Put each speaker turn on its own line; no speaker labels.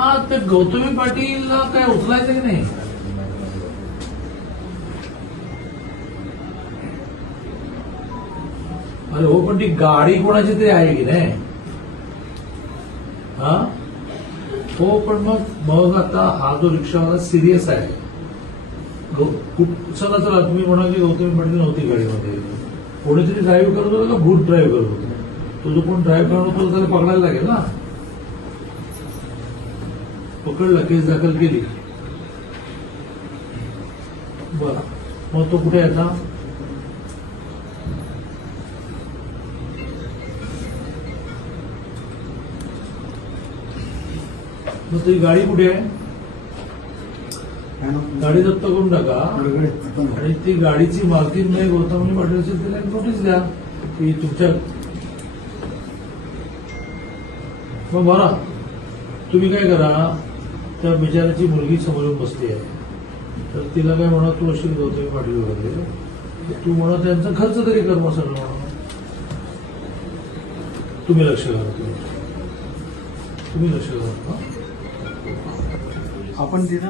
हा ते गौतमी पाटीलला काय उचलायचं की नाही? अरे हो पण ती गाडी कोणाची तरी आहे की नाही? हा? हो पण मग मग आता हा जो रिक्षावाला सिरियस आहे चला चला तुम्ही म्हणा की गौतमी पाटील नव्हती गाडीमध्ये. कोणीतरी ड्राईव्ह करत होता का? भूत ड्राईव्ह करत होता. तो जो कोण ड्राईव्ह करत होता त्याला पकडायला लागेल ना? पकडला केस दाखल केली. बर. मग तो कुठे आहे आता? मग ती गाडी कुठे आहे? गाडी जप्त करून टाका. आणि ती गाडीची मालकीन नाही गौतमी पाटील असेल तिला एक नोटीस द्या. की तुमच्या मग बरा. तुम्ही काय करा? त्या बिचाराची मुलगी समोर येऊन बसली आहे. तर तिला काय म्हणा तू अशी गौतमी पाटील वगैरे. तू म्हणा त्यांचा खर्च तरी कर मग म्हणा तुम्ही लक्ष घाला तुम्ही. तुम्ही लक्ष घाला.
आपण तिथं